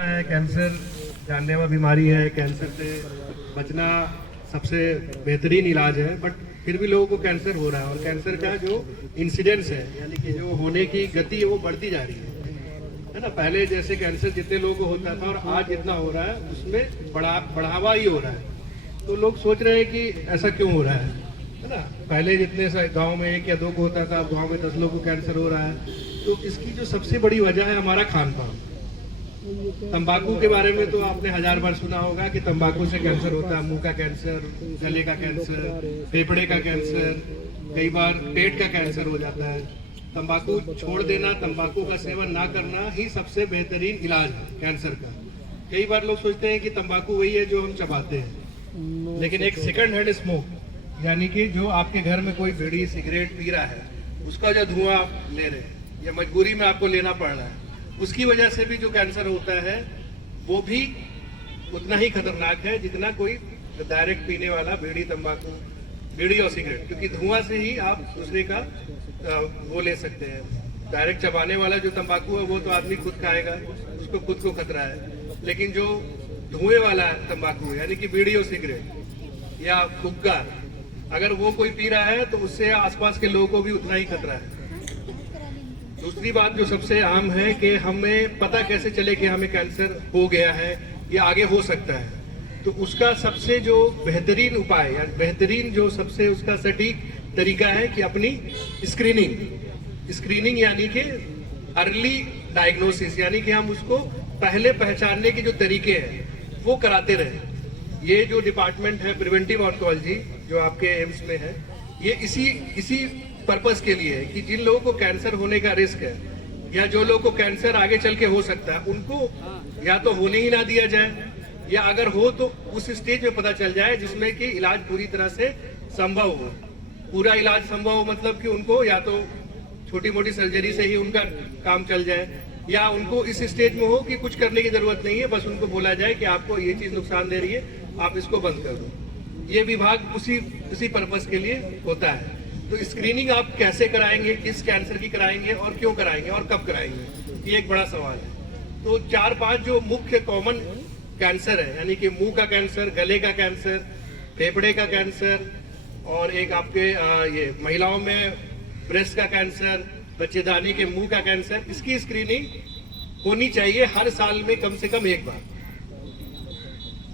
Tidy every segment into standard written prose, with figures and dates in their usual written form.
है कैंसर जानलेवा बीमारी है। कैंसर से बचना सबसे बेहतरीन इलाज है, बट फिर भी लोगों को कैंसर हो रहा है। और कैंसर का जो इंसिडेंस है, यानी कि जो होने की गति है, वो बढ़ती जा रही है ना। पहले जैसे कैंसर जितने लोगों को होता था और आज जितना हो रहा है उसमें बढ़ावा ही हो रहा है। तो लोग सोच रहे हैं कि ऐसा क्यों हो रहा है ना। पहले जितने गांव में 1 या 2 को होता था, अब गांव में 10 लोगों को कैंसर हो रहा है। तो इसकी जो सबसे बड़ी वजह है हमारा खान पान। तंबाकू के बारे में तो आपने 1000 बार सुना होगा कि तंबाकू से कैंसर होता है। मुंह का कैंसर, गले का कैंसर, फेफड़े का कैंसर, कई बार पेट का कैंसर हो जाता है। तंबाकू छोड़ देना, तंबाकू का सेवन ना करना ही सबसे बेहतरीन इलाज है कैंसर का। कई बार लोग सोचते हैं कि तंबाकू वही है जो हम चबाते हैं, लेकिन एक सेकंड हैंड स्मोक, यानी कि जो आपके घर में कोई बीड़ी सिगरेट पी रहा है, उसका जो धुआं आप ले रहे हैं या मजबूरी में आपको लेना पड़ रहा है, उसकी वजह से भी जो कैंसर होता है वो भी उतना ही खतरनाक है जितना कोई डायरेक्ट पीने वाला बीड़ी तंबाकू, बीड़ी और सिगरेट, क्योंकि धुआं से ही आप दूसरे का वो ले सकते हैं। डायरेक्ट चबाने वाला जो तंबाकू है वो तो आदमी खुद खाएगा, उसको खुद को खतरा है। लेकिन जो धुएं वाला तंबाकू यानी कि बीड़ी और सिगरेट या हुक्का, अगर वो कोई पी रहा है तो उससे आसपास के लोगों को भी उतना ही खतरा है। दूसरी बात जो सबसे आम है कि हमें पता कैसे चले कि हमें कैंसर हो गया है या आगे हो सकता है, तो उसका सबसे जो बेहतरीन उपाय या बेहतरीन जो सबसे उसका सटीक तरीका है कि अपनी स्क्रीनिंग यानी कि अर्ली डायग्नोसिस, यानी कि हम उसको पहले पहचानने के जो तरीके हैं वो कराते रहे। ये जो डिपार्टमेंट है प्रिवेंटिव ऑन्कोलॉजी जो आपके एम्स में है, ये इसी पर्पस के लिए है कि जिन लोगों को कैंसर होने का रिस्क है या जो लोगों को कैंसर आगे चल के हो सकता है, उनको या तो होने ही ना दिया जाए, या अगर हो तो उस स्टेज में पता चल जाए जिसमें कि इलाज पूरी तरह से संभव हो। पूरा इलाज संभव हो मतलब कि उनको या तो छोटी मोटी सर्जरी से ही उनका काम चल जाए, या उनको इस स्टेज में हो कि कुछ करने की जरूरत नहीं है, बस उनको बोला जाए कि आपको ये चीज नुकसान दे रही है, आप इसको बंद कर दो। ये विभाग उसी पर्पस के लिए होता है। तो स्क्रीनिंग आप कैसे कराएंगे, किस कैंसर की कराएंगे और क्यों कराएंगे और कब कराएंगे, ये एक बड़ा सवाल है। तो 4-5 जो मुख्य कॉमन कैंसर है, यानी कि मुंह का कैंसर, गले का कैंसर, फेफड़े का कैंसर, और एक आपके ये महिलाओं में ब्रेस्ट का कैंसर, बच्चेदानी के मुंह का कैंसर, इसकी स्क्रीनिंग होनी चाहिए हर साल में कम से कम एक बार।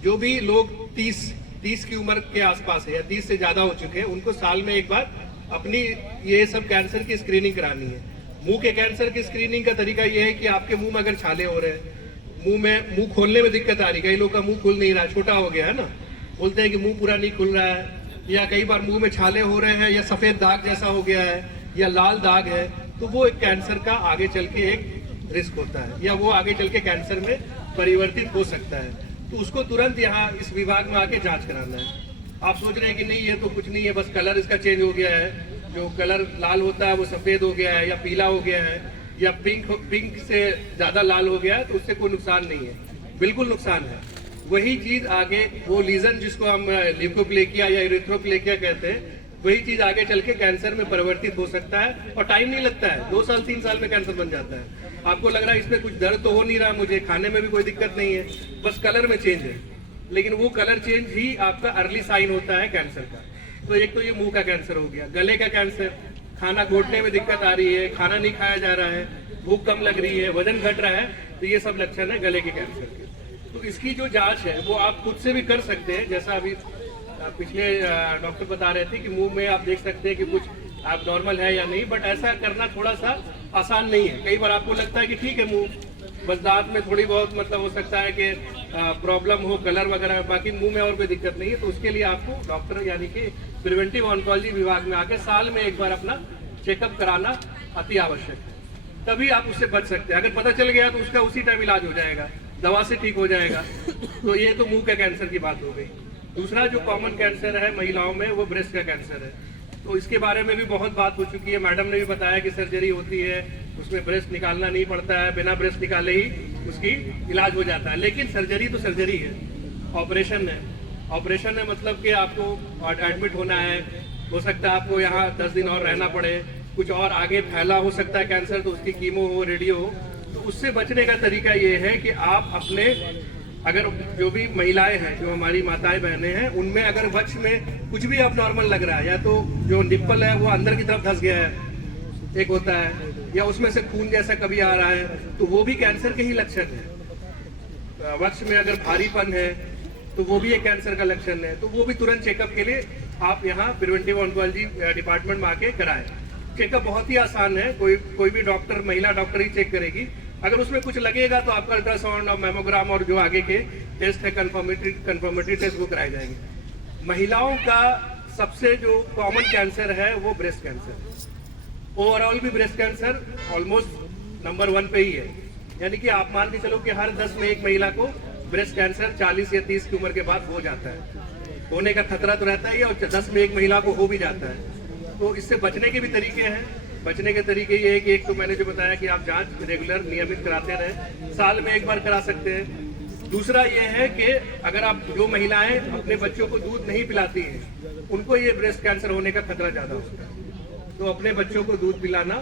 जो भी लोग 30 की उम्र के आसपास है या 30 से ज्यादा हो चुके हैं, उनको साल में एक बार अपनी ये सब कैंसर की स्क्रीनिंग करानी है। मुंह के कैंसर की स्क्रीनिंग का तरीका ये है कि आपके मुंह में अगर छाले हो रहे हैं, मुंह खोलने में दिक्कत आ रही है, कई लोग का मुंह खुल नहीं रहा, छोटा हो गया है ना, बोलते हैं कि मुंह पूरा नहीं खुल रहा है, या कई बार मुंह में छाले हो रहे हैं, या सफेद दाग जैसा हो गया है, या लाल दाग है, तो वो एक कैंसर का आगे चल के एक रिस्क होता है, या वो आगे चल के कैंसर में परिवर्तित हो सकता है। तो उसको तुरंत यहाँ इस विभाग में आके जांच कराना है। आप सोच रहे हैं कि नहीं ये तो कुछ नहीं है, बस कलर इसका चेंज हो गया है, जो कलर लाल होता है वो सफेद हो गया है या पीला हो गया है या पिंक से ज्यादा लाल हो गया है, तो उससे कोई नुकसान नहीं है। बिल्कुल नुकसान है। वही चीज आगे वो लीजन जिसको हम ल्यूकोप्लेकिया या इरिथ्रोप्लेकिया कहते हैं, वही चीज आगे चल के कैंसर में परिवर्तित हो सकता है, और टाइम नहीं लगता है, 2 साल 3 साल में कैंसर बन जाता है। आपको लग रहा है इसमें कुछ दर्द तो हो नहीं रहा, मुझे खाने में भी कोई दिक्कत नहीं है, बस कलर में चेंज है, लेकिन वो कलर चेंज ही आपका अर्ली साइन होता है कैंसर का। तो एक तो ये मुंह का कैंसर हो गया। गले का कैंसर, खाना घोटने में दिक्कत आ रही है, खाना नहीं खाया जा रहा है, भूख कम लग रही है, वजन घट रहा है, तो ये सब लक्षण है गले के कैंसर के। तो इसकी जो जांच है वो आप खुद से भी कर सकते हैं, जैसा अभी पिछले डॉक्टर बता रहे थे कि मुंह में आप देख सकते हैं कि कुछ आप नॉर्मल है या नहीं, बट ऐसा करना थोड़ा सा आसान नहीं है। कई बार आपको लगता है कि ठीक है मुंह, बस दांत में थोड़ी बहुत मतलब हो सकता है कि प्रॉब्लम हो कलर वगैरह, बाकी मुंह में और कोई दिक्कत नहीं है। तो उसके लिए आपको डॉक्टर यानी कि प्रिवेंटिव ऑन्कोलॉजी विभाग में आकर साल में एक बार अपना चेकअप कराना अति आवश्यक है, तभी आप उससे बच सकते हैं। अगर पता चल गया तो उसका उसी टाइम इलाज हो जाएगा, दवा से ठीक हो जाएगा। तो ये तो मुंह के कैंसर की बात हो गई। दूसरा जो कॉमन कैंसर है महिलाओं में, वो ब्रेस्ट का कैंसर है। तो इसके बारे में भी बहुत बात हो चुकी है। मैडम ने भी बताया कि सर्जरी होती है, उसमें ब्रेस्ट निकालना नहीं पड़ता है, बिना ब्रेस्ट निकाले ही उसकी इलाज हो जाता है। लेकिन सर्जरी तो सर्जरी है, ऑपरेशन है। ऑपरेशन है मतलब कि आपको एडमिट होना है, हो सकता है आपको यहाँ 10 दिन और रहना पड़े, कुछ और आगे फैला हो सकता है कैंसर, तो उसकी कीमो हो, रेडियो हो, तो उससे बचने का तरीका ये है कि आप अपने, अगर जो भी महिलाएं हैं, जो हमारी माताएं बहनें हैं, उनमें अगर वक्ष में कुछ भी अब नॉर्मल लग रहा है, या तो जो निप्पल है वो अंदर की तरफ धंस गया है, एक होता है, या उसमें से खून जैसा कभी आ रहा है, तो वो भी कैंसर के ही लक्षण है। वक्ष में अगर भारीपन है तो वो भी एक कैंसर का लक्षण है, तो वो भी तुरंत चेकअप के लिए आप यहाँ प्रिवेंटिव ऑन्कोलॉजी डिपार्टमेंट में आके कराएं। चेकअप बहुत ही आसान है, कोई भी डॉक्टर, महिला डॉक्टर ही चेक करेगी। अगर उसमें कुछ लगेगा तो आपका अल्ट्रासाउंड और मेमोग्राम और जो आगे के टेस्ट है, कंफर्मेटरी टेस्ट, वो कराए जाएंगे। महिलाओं का सबसे जो कॉमन कैंसर है वो ब्रेस्ट कैंसर। ओवरऑल भी ब्रेस्ट कैंसर ऑलमोस्ट नंबर 1 पे ही है, यानी कि आप मान के चलो कि हर 10 में एक महिला को ब्रेस्ट कैंसर 40 या 30 की उम्र के बाद हो जाता है। होने का खतरा तो रहता ही है, और 10 में एक महिला को हो भी जाता है। तो इससे बचने के भी तरीके हैं। बचने के तरीके ये है कि एक तो मैंने जो बताया कि आप जांच रेगुलर नियमित कराते रहें, साल में एक बार करा सकते हैं। दूसरा ये है कि अगर आप, जो महिलाएं अपने बच्चों को दूध नहीं पिलाती हैं, उनको ये ब्रेस्ट कैंसर होने का खतरा ज्यादा होता है। तो अपने बच्चों को दूध पिलाना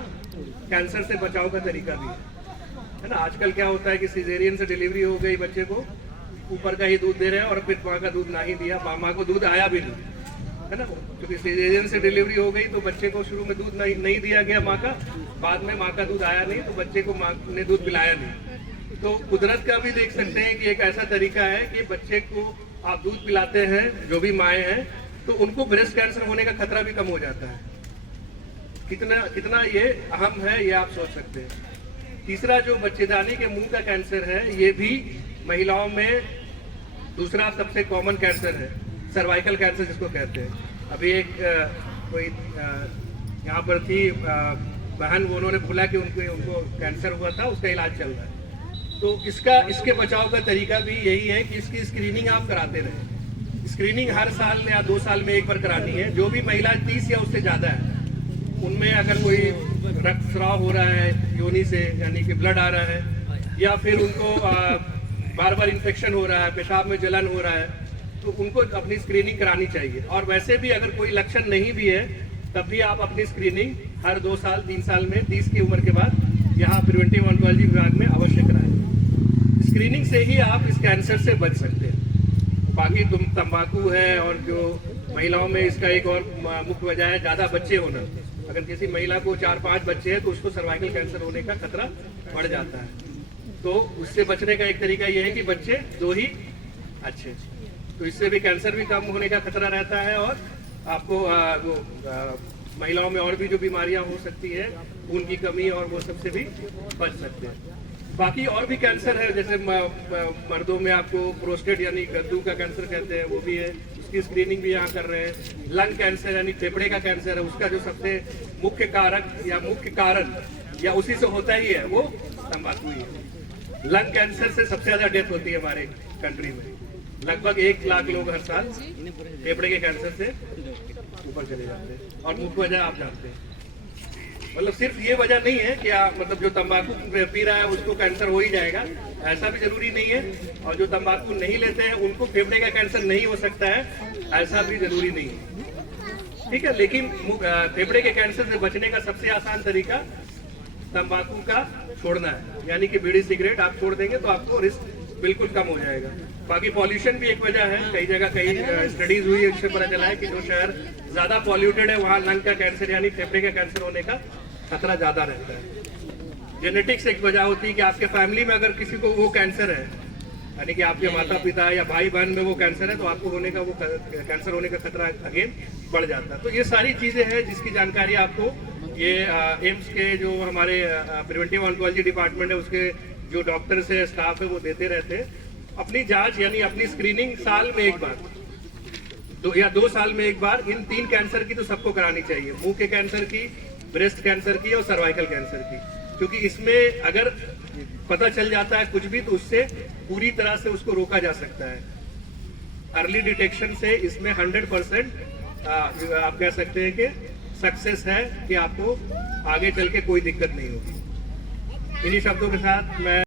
कैंसर से बचाव का तरीका भी है ना। आजकल क्या होता है कि सिजेरियन से डिलीवरी हो गई, बच्चे को ऊपर का ही दूध दे रहे हैं और फिर माँ का दूध ना ही दिया, माँ को दूध आया भी नहीं, है ना। क्योंकि सिजेरियन से डिलीवरी हो गई तो बच्चे को शुरू में दूध नहीं दिया गया माँ का, बाद में माँ का दूध आया नहीं तो बच्चे को माँ ने दूध पिलाया नहीं। तो कुदरत का भी देख सकते हैं कि एक ऐसा तरीका है कि बच्चे को आप दूध पिलाते हैं, जो भी माएँ हैं, तो उनको ब्रेस्ट कैंसर होने का खतरा भी कम हो जाता है। कितना ये अहम है, ये आप सोच सकते हैं। तीसरा जो बच्चेदानी के मुंह का कैंसर है, ये भी महिलाओं में दूसरा सबसे कॉमन कैंसर है, सर्वाइकल कैंसर जिसको कहते हैं। अभी एक कोई यहाँ पर थी बहन, वो उन्होंने बोला कि उनको कैंसर हुआ था, उसका इलाज चल रहा है। तो इसके बचाव का तरीका भी यही है कि इसकी स्क्रीनिंग आप कराते रहें। स्क्रीनिंग हर साल या 2 साल में एक बार करानी है। जो भी महिला 30 या उससे ज़्यादा है, उनमें अगर कोई रक्तस्राव हो रहा है योनि से, यानी कि ब्लड आ रहा है, या फिर उनको बार बार इन्फेक्शन हो रहा है, पेशाब में जलन हो रहा है, तो उनको अपनी स्क्रीनिंग करानी चाहिए। और वैसे भी अगर कोई लक्षण नहीं भी है, तब भी आप अपनी स्क्रीनिंग हर 2 साल 3 साल में 30 की उम्र के बाद यहाँ प्रिवेंटिव ऑन्कोलॉजी विभाग में अवश्य कराएं। स्क्रीनिंग से ही आप इस कैंसर से बच सकते हैं। बाकी तंबाकू है, और जो महिलाओं में इसका एक और मुख्य वजह है ज़्यादा बच्चे होना। अगर किसी महिला को 4-5 बच्चे हैं तो उसको सर्वाइकल कैंसर होने का खतरा बढ़ जाता है। तो उससे बचने का एक तरीका यह है कि बच्चे 2 ही अच्छे, तो इससे भी कैंसर भी कम होने का खतरा रहता है, और आपको महिलाओं में और भी जो बीमारियां हो सकती है, खून की कमी और वो सबसे भी बच सकते हैं। बाकी और भी कैंसर है, जैसे मर्दों में आपको प्रोस्टेट यानी गद्दू का कैंसर कहते हैं, वो भी है, उसकी स्क्रीनिंग भी यहाँ कर रहे हैं। लंग कैंसर यानी फेफड़े का कैंसर है, उसका जो सबसे मुख्य कारक या मुख्य कारण या उसी से होता ही है वो तंबाकू ही है। लंग कैंसर से सबसे ज्यादा डेथ होती है हमारे कंट्री में, लगभग 1 लाख लोग हर साल फेफड़े के कैंसर से ऊपर चले जाते हैं। और मुख्य वजह आप जानते हैं, मतलब सिर्फ ये वजह नहीं है कि आप, मतलब जो तंबाकू पी रहा है उसको कैंसर हो ही जाएगा, ऐसा भी जरूरी नहीं है। और जो तंबाकू नहीं लेते हैं उनको फेफड़े का कैंसर नहीं हो सकता है, ऐसा भी जरूरी नहीं है, ठीक है। लेकिन फेफड़े के कैंसर से बचने का सबसे आसान तरीका तंबाकू का छोड़ना है, यानी कि बीड़ी सिगरेट आप छोड़ देंगे तो आपको रिस्क बिल्कुल कम हो जाएगा। बाकी पॉल्यूशन भी एक वजह है, कई जगह कई स्टडीज हुई है, इससे पता चला है कि जो शहर ज्यादा पॉल्यूटेड है वहाँ लंग का कैंसर यानी फेफड़े का कैंसर होने का खतरा ज्यादा रहता है। जेनेटिक्स एक वजह होती है कि आपके फैमिली में अगर किसी को वो कैंसर है, यानी कि आपके माता पिता या भाई बहन में वो कैंसर है, तो आपको होने का वो कैंसर होने का खतरा अगेन बढ़ जाता है। तो ये सारी चीजें हैं जिसकी जानकारी आपको ये एम्स के जो हमारे प्रिवेंटिव ऑन्कोलॉजी डिपार्टमेंट है उसके जो डॉक्टर्स है, स्टाफ है, वो देते रहते हैं। अपनी जांच यानी अपनी स्क्रीनिंग साल में एक बार, 2 साल में एक बार इन 3 कैंसर की तो सबको करानी चाहिए, मुंह के कैंसर की, ब्रेस्ट कैंसर की और सर्वाइकल कैंसर की। क्योंकि इसमें अगर पता चल जाता है कुछ भी तो उससे पूरी तरह से उसको रोका जा सकता है। अर्ली डिटेक्शन से इसमें 100% आप कह सकते हैं कि सक्सेस है कि आपको आगे चल के कोई दिक्कत नहीं होगी। इन्हीं शब्दों के साथ मैं